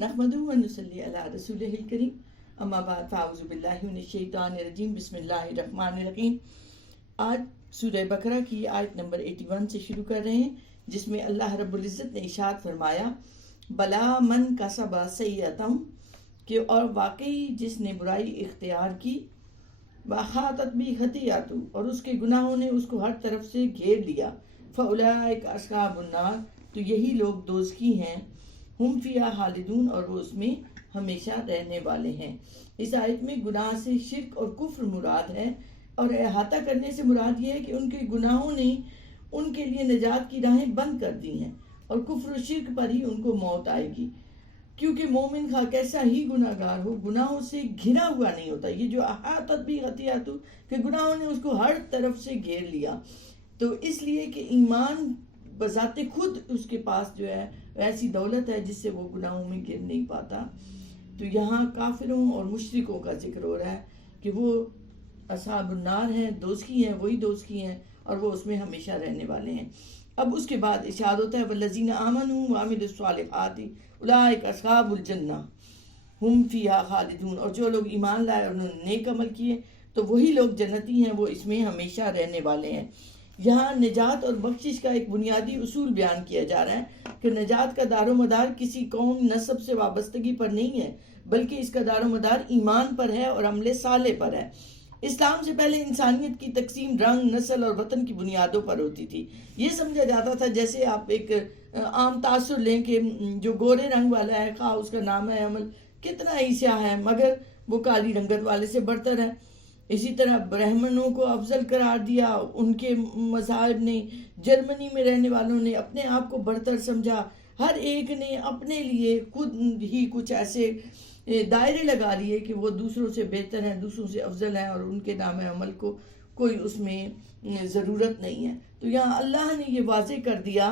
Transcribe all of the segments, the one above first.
نحمدہ و نصلی علی رسولہ الکریم اما بعد فاعوذ باللہ من الشیطان الرجیم بسم اللہ الرحمن الرحیم۔ آج سورہ بقرہ کی آیت نمبر 81 سے شروع کر رہے ہیں، جس میں اللہ رب العزت نے ارشاد فرمایا بلا من کسب سیئۃ، کہ اور واقعی جس نے برائی اختیار کی، وَأَحَاطَتْ بِهِ خَطِیئَتُهُ، اور اس کے گناہوں نے اس کو ہر طرف سے گھیر لیا، فَأُولَٰئِکَ أَصْحَابُ النَّارِ، تو یہی لوگ دوزخی ہیں، ہم فیہا خالدون، اور وہ اس میں ہمیشہ رہنے والے ہیں۔ اس آیت میں گناہ سے شرک اور کفر مراد ہے، اور احاطہ کرنے سے مراد یہ ہے کہ ان کے گناہوں نے ان کے لیے نجات کی راہیں بند کر دی ہیں، اور کفر و شرک پر ہی ان کو موت آئے گی، کیونکہ مومن خواہ کیسا ہی گناہ گار ہو گناہوں سے گھرا ہوا نہیں ہوتا۔ یہ جو احاطت بھی خطیئات، کہ گناہوں نے اس کو ہر طرف سے گھیر لیا، تو اس لیے کہ ایمان بذات خود اس کے پاس جو ہے ایسی دولت ہے جس سے وہ گناہوں میں گر نہیں پاتا۔ تو یہاں کافروں اور مشرکوں کا ذکر ہو رہا ہے کہ وہ اصحاب النار ہیں، دوزخی ہیں، وہی دوزخی ہیں، اور وہ اس میں ہمیشہ رہنے والے ہیں۔ اب اس کے بعد ارشاد ہوتا ہے والذین آمنوا وعملوا الصالحات اولئک اصحاب الجنہ ہم فیہا خالدون، اور جو لوگ ایمان لائے اور انہوں نے نیک عمل کیے تو وہی لوگ جنتی ہیں، وہ اس میں ہمیشہ رہنے والے ہیں۔ یہاں نجات اور بخشش کا ایک بنیادی اصول بیان کیا جا رہا ہے کہ نجات کا دار و مدار کسی قوم نسب سے وابستگی پر نہیں ہے، بلکہ اس کا دار و مدار ایمان پر ہے اور عمل صالح پر ہے۔ اسلام سے پہلے انسانیت کی تقسیم رنگ، نسل اور وطن کی بنیادوں پر ہوتی تھی۔ یہ سمجھا جاتا تھا جیسے آپ ایک عام تاثر لیں کہ جو گورے رنگ والا ہے، خواہ اس کا نام ہے عمل کتنا ہی سیاہ ہے، مگر وہ کالی رنگت والے سے برتر ہے۔ اسی طرح برہمنوں کو افضل قرار دیا، ان کے مذاہب نے، جرمنی میں رہنے والوں نے اپنے آپ کو برتر سمجھا، ہر ایک نے اپنے لیے خود ہی کچھ ایسے دائرے لگا لیے کہ وہ دوسروں سے بہتر ہیں، دوسروں سے افضل ہیں، اور ان کے نام عمل کو کوئی اس میں ضرورت نہیں ہے۔ تو یہاں اللہ نے یہ واضح کر دیا،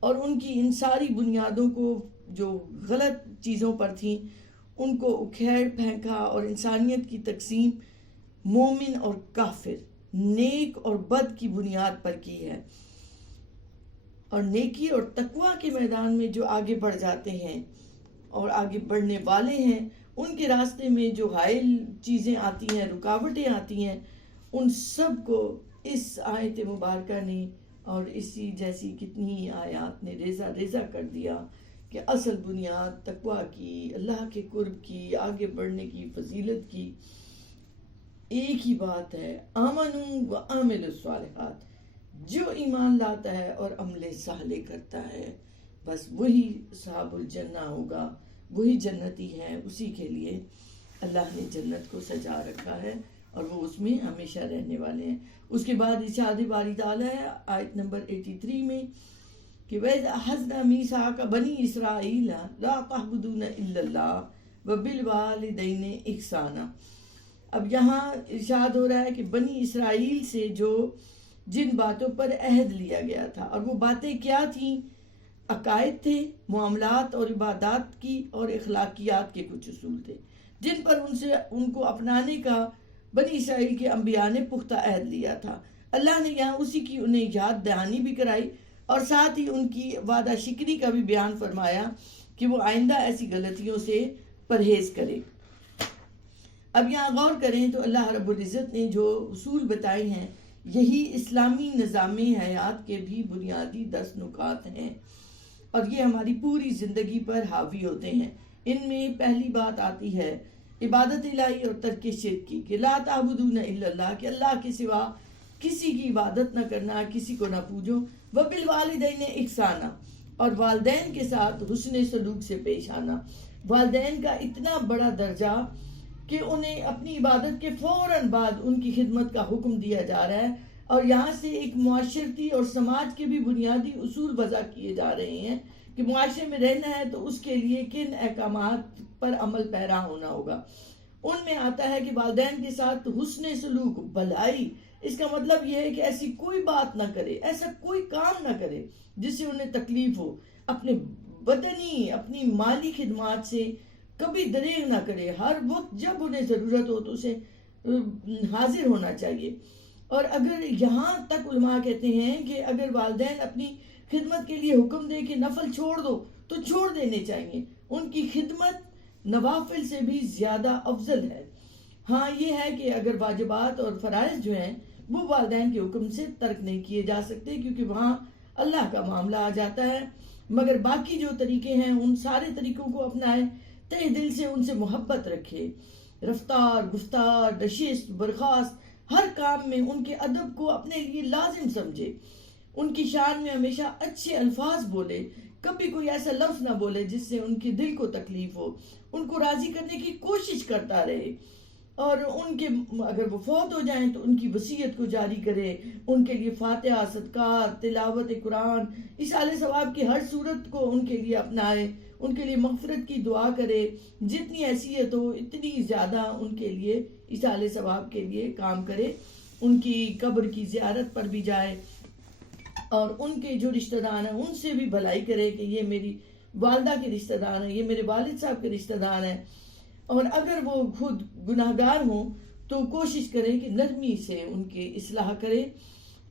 اور ان کی ان ساری بنیادوں کو جو غلط چیزوں پر تھیں ان کو اکھیڑ پھینکا، اور انسانیت کی تقسیم مومن اور کافر، نیک اور بد کی بنیاد پر کی ہے۔ اور نیکی اور تقوی کے میدان میں جو آگے بڑھ جاتے ہیں اور آگے بڑھنے والے ہیں، ان کے راستے میں جو حائل چیزیں آتی ہیں، رکاوٹیں آتی ہیں، ان سب کو اس آیت مبارکہ نے اور اسی جیسی کتنی آیات نے ریزہ ریزہ کر دیا کہ اصل بنیاد تقوی کی، اللہ کے قرب کی، آگے بڑھنے کی، فضیلت کی ایک ہی بات ہے، آمنوا وعملوا الصالحات، جو ایمان لاتا ہے اور عمل صالح کرتا ہے بس وہی صاحب الجنہ ہوگا، وہی جنتی ہے، اسی کے لیے اللہ نے جنت کو سجا رکھا ہے اور وہ اس میں ہمیشہ رہنے والے ہیں۔ اس کے بعد ارشاد باری تعالیٰ ہے آیت نمبر 83 میں کہ وَإِذْ أَخَذْنَا مِيثَاقَ بَنِي إِسْرَائِيلَ لَا تَعْبُدُونَ إِلَّا اللَّهَ وَبِالْوَالِدَيْنِ إِحْسَانًا۔ اب یہاں ارشاد ہو رہا ہے کہ بنی اسرائیل سے جو جن باتوں پر عہد لیا گیا تھا، اور وہ باتیں کیا تھیں؟ عقائد تھے، معاملات اور عبادات کی اور اخلاقیات کے کچھ اصول تھے جن پر ان کو اپنانے کا بنی اسرائیل کے انبیاء نے پختہ عہد لیا تھا۔ اللہ نے یہاں اسی کی انہیں یاد دہانی بھی کرائی، اور ساتھ ہی ان کی وعدہ شکنی کا بھی بیان فرمایا کہ وہ آئندہ ایسی غلطیوں سے پرہیز کرے۔ اب یہاں غور کریں تو اللہ رب العزت نے جو اصول بتائے ہیں، یہی اسلامی نظام حیات کے بھی بنیادی 10 نکات ہیں، اور یہ ہماری پوری زندگی پر حاوی ہوتے ہیں۔ ان میں پہلی بات آتی ہے عبادت الہی اور ترک شرک کی، کہ لا تعبدون الا اللہ، کہ اللہ کے سوا کسی کی عبادت نہ کرنا، کسی کو نہ پوجو، وبالوالدین احسانا، اور والدین کے ساتھ حسن سلوک سے پیش آنا۔ والدین کا اتنا بڑا درجہ کہ انہیں اپنی عبادت کے فوراً بعد ان کی خدمت کا حکم دیا جا رہا ہے، اور یہاں سے ایک معاشرتی اور سماج کے بھی بنیادی اصول وضع کیے جا رہے ہیں کہ معاشرے میں رہنا ہے تو اس کے لیے کن احکامات پر عمل پیرا ہونا ہوگا۔ ان میں آتا ہے کہ والدین کے ساتھ حسن سلوک، بھلائی، اس کا مطلب یہ ہے کہ ایسی کوئی بات نہ کرے، ایسا کوئی کام نہ کرے جس سے انہیں تکلیف ہو، اپنے بدنی، اپنی مالی خدمات سے کبھی دریغ نہ کرے، ہر وقت جب انہیں ضرورت ہو تو اسے حاضر ہونا چاہیے۔ اور اگر یہاں تک علماء کہتے ہیں کہ اگر والدین اپنی خدمت کے لیے حکم دے کہ نفل چھوڑ دو تو چھوڑ دینے چاہیے. ان کی خدمت نوافل سے بھی زیادہ افضل ہے. ہاں یہ ہے کہ اگر واجبات اور فرائض جو ہیں وہ والدین کے حکم سے ترک نہیں کیے جا سکتے کیونکہ وہاں اللہ کا معاملہ آ جاتا ہے، مگر باقی جو طریقے ہیں ان سارے طریقوں کو اپنائے، تہ دل سے ان سے محبت رکھے، رفتار، گفتار، نشست، برخاست، ہر کام میں ان کے ادب کو اپنے لیے لازم سمجھے، ان کی شان میں ہمیشہ اچھے الفاظ بولے، کبھی کوئی ایسا لفظ نہ بولے جس سے ان کے دل کو تکلیف ہو، ان کو راضی کرنے کی کوشش کرتا رہے، اور ان کے اگر وہ فوت ہو جائیں تو ان کی وصیت کو جاری کرے، ان کے لیے فاتحہ، صدقات، تلاوت قرآن، ایصال ثواب کی ہر صورت کو ان کے لیے اپنائے، ان کے لیے مغفرت کی دعا کرے، جتنی حیثیت ہو اتنی زیادہ ان کے لیے ایصال ثواب کے لیے کام کرے، ان کی قبر کی زیارت پر بھی جائے، اور ان کے جو رشتہ دار ہیں ان سے بھی بھلائی کرے کہ یہ میری والدہ کے رشتہ دار ہیں، یہ میرے والد صاحب کے رشتہ دار ہیں، اور اگر وہ خود گناہگار ہوں تو کوشش کریں کہ نرمی سے ان کی اصلاح کرے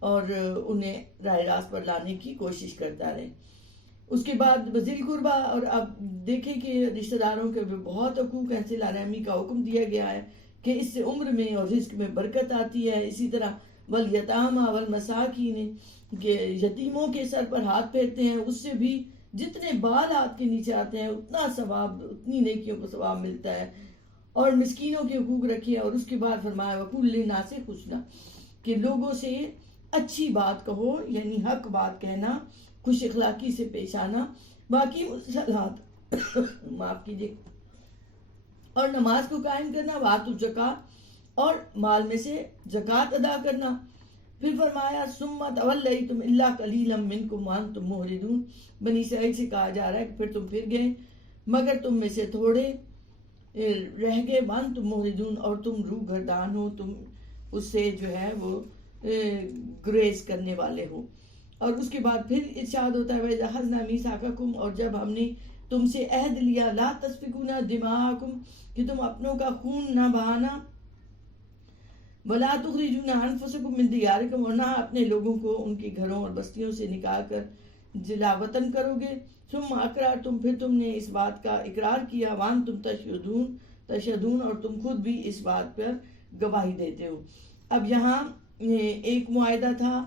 اور انہیں راہ راست پر لانے کی کوشش کرتا رہے. اس کے بعد ذی القربہ، اور آپ دیکھیں کہ رشتہ داروں کے بھی بہت حقوق ہیں. صلہ رحمی کا حکم دیا گیا ہے کہ اس سے عمر میں اور رزق میں برکت آتی ہے. اسی طرح والیتامی والمساکین، کہ یتیموں کے سر پر ہاتھ پھیرتے ہیں، اس سے بھی جتنے بال ہاتھ کے نیچے آتے ہیں اتنا ثواب، اتنی نیکیوں کو ثواب ملتا ہے. اور مسکینوں کے حقوق رکھے، اور اس کے بعد فرمایا وَقُلْ لِلنَّاسِ حُسْنًا، کہ لوگوں سے اچھی بات کہو، یعنی حق بات کہنا، خوش اخلاقی سے پیش آنا، باقی صلاحات معاف کیجیے، اور نماز کو قائم کرنا، وَآتُوا الزَّکَاۃَ، اور مال میں سے زکوٰۃ ادا کرنا. پھر فرمایا ثُمَّ تَوَلَّیْتُمْ إِلَّا قَلِیلًا مِّنْکُمْ وَأَنْتُمْ مُعْرِضُونَ. بنی اسرائیل سے کہا جا رہا ہے کہ پھر تم پھر گئے مگر تم میں سے تھوڑے رہ گئے، وَأَنْتُمْ مُعْرِضُونَ، اور تم روح گردان ہو، تم اس سے جو ہے وہ گریز کرنے والے ہو. اور اس کے بعد پھر ارشاد ہوتا ہے وَإِذْ أَخَذْنَا مِيثَاقَكُمْ، اور جب ہم نے تم سے عہد لیا، لَا تَسْفِكُونَ دِمَاءَكُمْ، کہ تم اپنوں کا خون نہ بہانا، وَلَا تُخْرِجُونَ أَنفُسَكُم مِّن دِيَارِكُمْ، اور نہ اپنے لوگوں کو ان کے گھروں اور بستیوں سے نکال کر جلا وطن کرو گے. ثم اقررتم، پھر تم نے اس بات کا اقرار کیا، وانتم تشہدون، اور تم خود بھی اس بات پر گواہی دیتے ہو. اب یہاں ایک معاہدہ تھا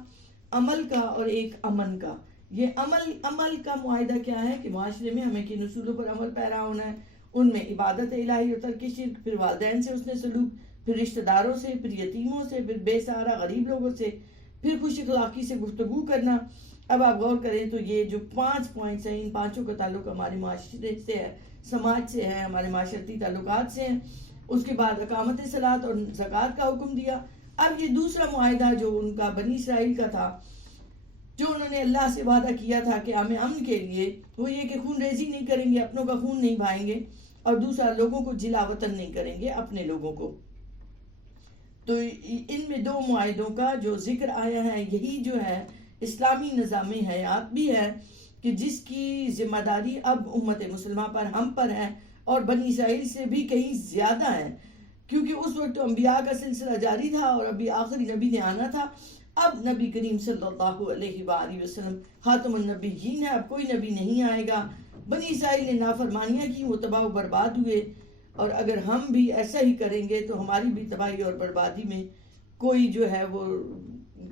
عمل کا اور ایک امن کا. یہ عمل کا معاہدہ کیا ہے کہ معاشرے میں ہمیں کن اصولوں پر عمل پیرا ہونا ہے، ان میں عبادت الہی اور ترک شرک، پھر والدین سے حسن سلوک، پھر رشتہ داروں سے، پھر یتیموں سے، پھر بے سہارا غریب لوگوں سے، پھر خوش اخلاقی سے گفتگو کرنا. اب آپ غور کریں تو یہ جو 5 پوائنٹس ہیں، ان 5 کا تعلق ہمارے معاشرے سے ہے، سماج سے ہے، ہمارے معاشرتی تعلقات سے ہیں. اس کے بعد اقامت صلاۃ اور زکوٰۃ کا حکم دیا. اب یہ دوسرا معاہدہ جو ان کا بنی اسرائیل کا تھا، جو انہوں نے اللہ سے وعدہ کیا تھا کہ ہمیں امن کے لیے، وہ یہ کہ خون ریزی نہیں کریں گے، اپنوں کا خون نہیں بہائیں گے، اور دوسرا لوگوں کو جلا وطن نہیں کریں گے، اپنے لوگوں کو. تو ان میں 2 معاہدوں کا جو ذکر آیا ہے، یہی جو ہے اسلامی نظام حیات بھی ہے کہ جس کی ذمہ داری اب امت مسلمہ پر، ہم پر ہے، اور بنی اسرائیل سے بھی کہیں زیادہ ہے، کیونکہ اس وقت انبیاء کا سلسلہ جاری تھا اور ابھی آخری نبی نے آنا تھا. اب نبی کریم صلی اللہ علیہ وآلہ وسلم خاتم النبیین ہے، اب کوئی نبی نہیں آئے گا. بنی اسرائیل نے نافرمانیاں کی، وہ تباہ و برباد ہوئے، اور اگر ہم بھی ایسا ہی کریں گے تو ہماری بھی تباہی اور بربادی میں کوئی جو ہے وہ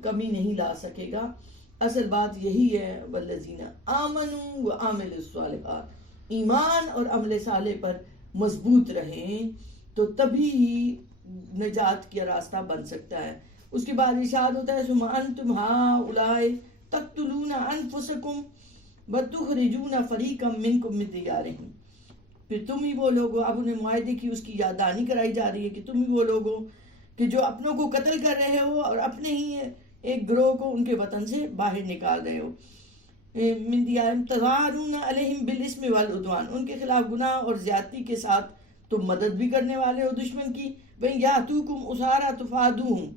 کمی نہیں لا سکے گا. اصل بات یہی ہے والذین آمنوا وعملوا الصالحات، ایمان اور عمل صالح پر مضبوط رہیں تو تبھی ہی نجات کا راستہ بن سکتا ہے. اس کے بعد ارشاد ہوتا ہے ثم انتم ہؤلاء تقتلون انفسکم وتخرجون فریقا منکم من دیارہم، پھر تم ہی وہ لوگ، اب انہیں معاہدے کی اس کی یاد دہانی کرائی جا رہی ہے کہ تم ہی وہ لوگ ہو کہ جو اپنوں کو قتل کر رہے ہو اور اپنے ہی ایک گروہ کو ان کے وطن سے باہر نکال رہے ہو. من دیارہم تظاہرون علیہم بالاسم والعدوان، ان کے خلاف گناہ اور زیادتی کے ساتھ تم مدد بھی کرنے والے ہو دشمن کی. وَإِن يَأْتُوكُمْ أُسَارَىٰ تُفَادُوهُمْ،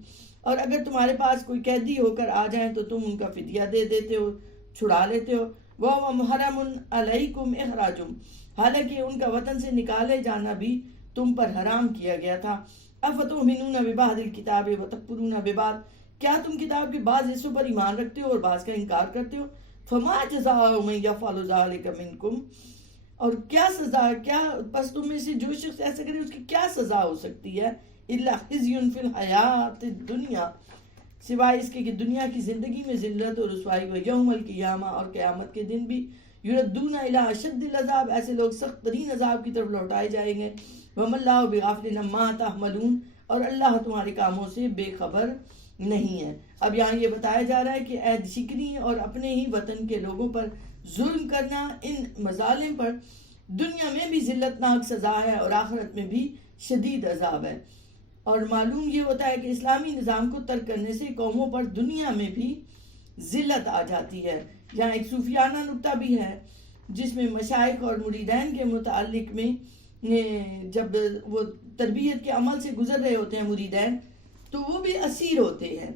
اور اگر تمہارے پاس کوئی قیدی ہو کر آ جائیں تو تم ان کا فدیہ دے دیتے ہو، چھڑا لیتے ہو. وَهُوَ مُحَرَّمٌ عَلَيْكُمْ إِخْرَاجُهُمْ، حالانکہ ان کا وطن سے نکالے جانا بھی تم پر حرام کیا گیا تھا. أَفَتُؤْمِنُونَ بِبَعْضِ الْكِتَابِ وَتَكْفُرُونَ بِبَعْضٍ، کیا تم کتاب کے بعض حصوں پر ایمان رکھتے ہو اور بعض کا انکار کرتے ہو؟ فما جزاء من یفعل ذلک منکم، اور کیا سزا، کیا پس تم میں سے جو شخص ایسا کرے اس کی کیا سزا ہو سکتی ہے، الا خزی فی الحیات الدنیا، سوائے اس کے کہ دنیا کی زندگی میں ذلت اور رسوائی، و یوم القیامہ، اور قیامت کے دن بھی یردون الی اشد العذاب، ایسے لوگ سخت ترین عذاب کی طرف لوٹائے جائیں گے، وما اللہ بغافل عما تعملون، اور اللہ تمہارے کاموں سے بے خبر نہیں ہے۔ اب یہاں یہ بتایا جا رہا ہے کہ عہد شکنی اور اپنے ہی وطن کے لوگوں پر ظلم کرنا، ان مظالم پر دنیا میں بھی ذلتناک سزا ہے اور آخرت میں بھی شدید عذاب ہے۔ اور معلوم یہ ہوتا ہے کہ اسلامی نظام کو ترک کرنے سے قوموں پر دنیا میں بھی ذلت آ جاتی ہے۔ یہاں ایک صوفیانہ نکتہ بھی ہے جس میں مشائخ اور مریدین کے متعلق میں جب وہ تربیت کے عمل سے گزر رہے ہوتے ہیں مریدین، تو وہ بھی اسیر ہوتے ہیں۔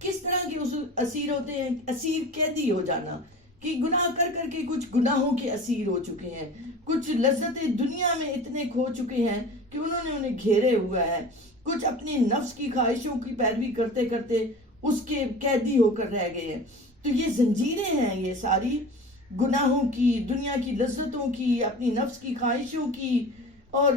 کس طرح کے اسیر ہوتے ہیں؟ اسیر قیدی ہو جانا، کہ گناہ کر کر کے کچھ گناہوں کے اسیر ہو چکے ہیں، کچھ لذت دنیا میں اتنے کھو چکے ہیں کہ انہوں نے انہیں گھیرے ہوا ہے، کچھ اپنے نفس کی خواہشوں کی پیروی کرتے کرتے اس کے قیدی ہو کر رہ گئے ہیں۔ تو یہ زنجیریں ہیں، یہ ساری گناہوں کی، دنیا کی لذتوں کی، اپنی نفس کی خواہشوں کی، اور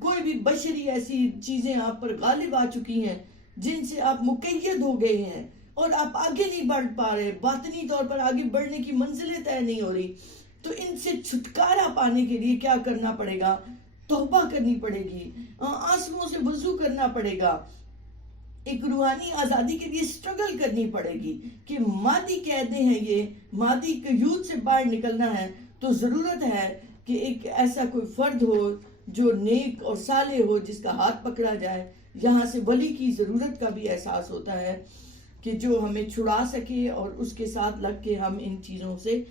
کوئی بھی بشری ایسی چیزیں آپ پر غالب آ چکی ہیں جن سے آپ مقید ہو گئے ہیں اور آپ آگے نہیں بڑھ پا رہے، باطنی طور پر آگے بڑھنے کی منزلیں طے نہیں ہو رہی۔ تو ان سے چھٹکارا پانے کے لیے کیا کرنا پڑے گا؟ توبہ کرنی پڑے گی، آنسوؤں سے وضو کرنا پڑے گا، ایک روحانی آزادی کے لیے سٹرگل کرنی پڑے گی کہ مادی قیدیں ہیں، یہ مادی قیود سے باہر نکلنا ہے۔ تو ضرورت ہے کہ ایک ایسا کوئی فرد ہو جو نیک اور صالح ہو، جس کا ہاتھ پکڑا جائے۔ یہاں سے ولی کی ضرورت کا بھی احساس ہوتا ہے کہ جو ہمیں چھڑا سکے اور اس کے ساتھ لگ کے ہم ان چیزوں سے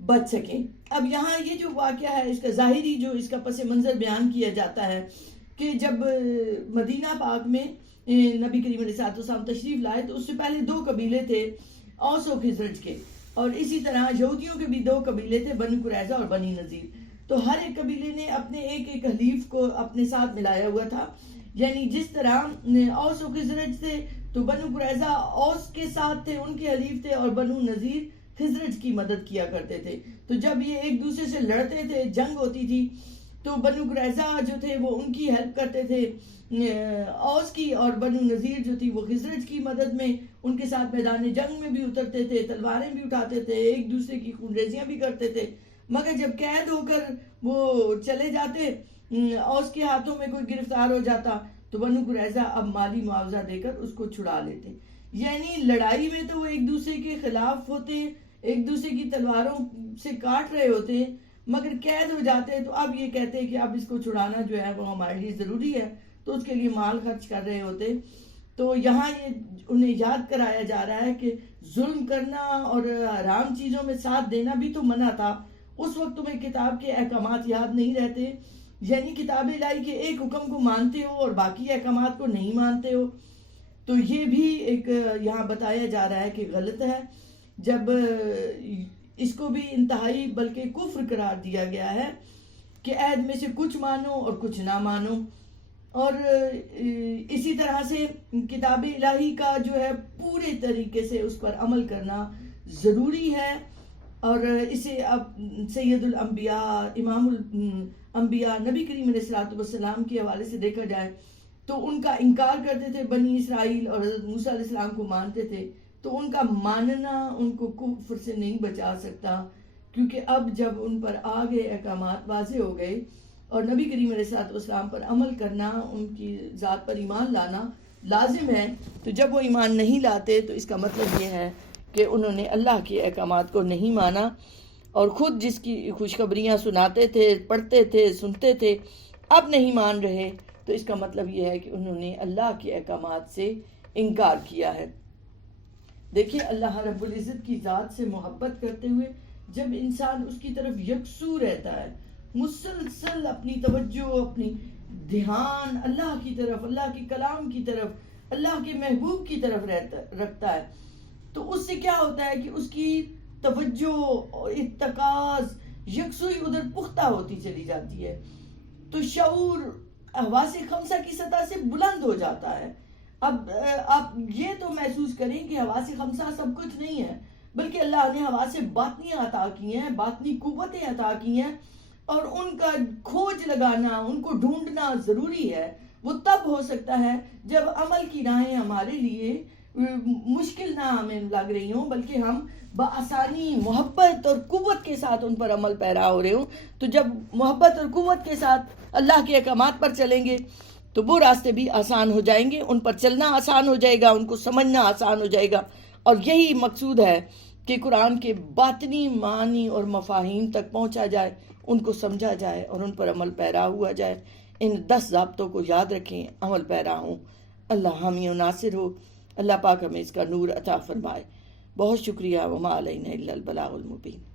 بچ سکیں۔ اب یہاں یہ جو واقعہ ہے، اس کا ظاہری جو اس کا پس منظر بیان کیا جاتا ہے کہ جب مدینہ پاک میں نبی کریم علیہ السلام تشریف لائے تو اس سے پہلے 2 قبیلے تھے، اوس و خزرج کے، اور اسی طرح یہودیوں کے بھی 2 قبیلے تھے، بنو قریظہ اور بنی نذیر۔ تو ہر ایک قبیلے نے اپنے ایک حلیف کو اپنے ساتھ ملایا ہوا تھا، یعنی جس طرح اوس و خزرج تھے تو بنو قریظہ اوس کے ساتھ تھے، ان کے حلیف تھے، اور بنو نذیر خزرج کی مدد کیا کرتے تھے۔ تو جب یہ ایک دوسرے سے لڑتے تھے، جنگ ہوتی تھی، تو بنو قریظہ جو تھے وہ ان کی ہیلپ کرتے تھے اوس کی، اور بنو نذیر جو تھی وہ خزرج کی مدد میں ان کے ساتھ میدان جنگ میں بھی اترتے تھے، تلواریں بھی اٹھاتے تھے، ایک دوسرے کی خون ریزیاں بھی کرتے تھے۔ مگر جب قید ہو کر وہ چلے جاتے، اوس کے ہاتھوں میں کوئی گرفتار ہو جاتا، تو بنو قریظہ اب مالی معاوضہ دے کر اس کو چھڑا لیتے۔ یعنی لڑائی میں تو وہ ایک دوسرے کے خلاف ہوتے، ایک دوسرے کی تلواروں سے کاٹ رہے ہوتے، مگر قید ہو جاتے تو اب یہ کہتے کہ اب اس کو چھڑانا جو ہے وہ ہمارے لیے ضروری ہے، تو اس کے لیے مال خرچ کر رہے ہوتے۔ تو یہاں یہ انہیں یاد کرایا جا رہا ہے کہ ظلم کرنا اور حرام چیزوں میں ساتھ دینا بھی تو منع تھا۔ اس وقت تمہیں کتاب کے احکامات یاد نہیں رہتے، یعنی کتاب الہی کے ایک حکم کو مانتے ہو اور باقی احکامات کو نہیں مانتے ہو۔ تو یہ بھی ایک یہاں بتایا جا رہا ہے کہ غلط ہے، جب اس کو بھی انتہائی بلکہ کفر قرار دیا گیا ہے کہ عہد میں سے کچھ مانو اور کچھ نہ مانو۔ اور اسی طرح سے کتاب الہی کا جو ہے پورے طریقے سے اس پر عمل کرنا ضروری ہے، اور اسے اب سید الانبیاء، امام الانبیاء نبی کریم علیہ السلام کے حوالے سے دیکھا جائے تو ان کا انکار کرتے تھے بنی اسرائیل، اور حضرت موسیٰ علیہ السلام کو مانتے تھے، تو ان کا ماننا ان کو کفر سے نہیں بچا سکتا، کیونکہ اب جب ان پر آگے احکامات واضح ہو گئے اور نبی کریم علیہ السلام پر عمل کرنا، ان کی ذات پر ایمان لانا لازم ہے، تو جب وہ ایمان نہیں لاتے تو اس کا مطلب یہ ہے کہ انہوں نے اللہ کے احکامات کو نہیں مانا، اور خود جس کی خوشخبریاں سناتے تھے، پڑھتے تھے، سنتے تھے، اب نہیں مان رہے، تو اس کا مطلب یہ ہے کہ انہوں نے اللہ کے احکامات سے انکار کیا ہے۔ دیکھیے اللہ رب العزت کی ذات سے محبت کرتے ہوئے جب انسان اس کی طرف یکسو رہتا ہے، مسلسل اپنی توجہ، اپنی دھیان اللہ کی طرف، اللہ کے کلام کی طرف، اللہ کے محبوب کی طرف رکھتا ہے، تو اس سے کیا ہوتا ہے کہ اس کی توجہ اور اتقاض یکسوئی ادھر پختہ ہوتی چلی جاتی ہے، تو شعور حواس خمسہ کی سطح سے بلند ہو جاتا ہے۔ اب آپ یہ تو محسوس کریں کہ حواس خمسہ سب کچھ نہیں ہے، بلکہ اللہ نے حواس باطنی عطا کی ہیں، باطنی قوتیں عطا کی ہیں، اور ان کا کھوج لگانا، ان کو ڈھونڈنا ضروری ہے۔ وہ تب ہو سکتا ہے جب عمل کی راہیں ہمارے لیے مشکل نہ ہمیں لگ رہی ہوں، بلکہ ہم بآسانی محبت اور قوت کے ساتھ ان پر عمل پیرا ہو رہے ہوں۔ تو جب محبت اور قوت کے ساتھ اللہ کے احکامات پر چلیں گے تو وہ راستے بھی آسان ہو جائیں گے، ان پر چلنا آسان ہو جائے گا، ان کو سمجھنا آسان ہو جائے گا۔ اور یہی مقصود ہے کہ قرآن کے باطنی معانی اور مفاہیم تک پہنچا جائے، ان کو سمجھا جائے اور ان پر عمل پیرا ہوا جائے۔ ان 10 ضابطوں کو یاد رکھیں، عمل پیرا ہوں۔ اللہ حامی و ناصر ہو۔ اللہ پاک ہمیں اس کا نور عطا فرمائے۔ بہت شکریہ۔ وما علینا الا البلاغ المبین۔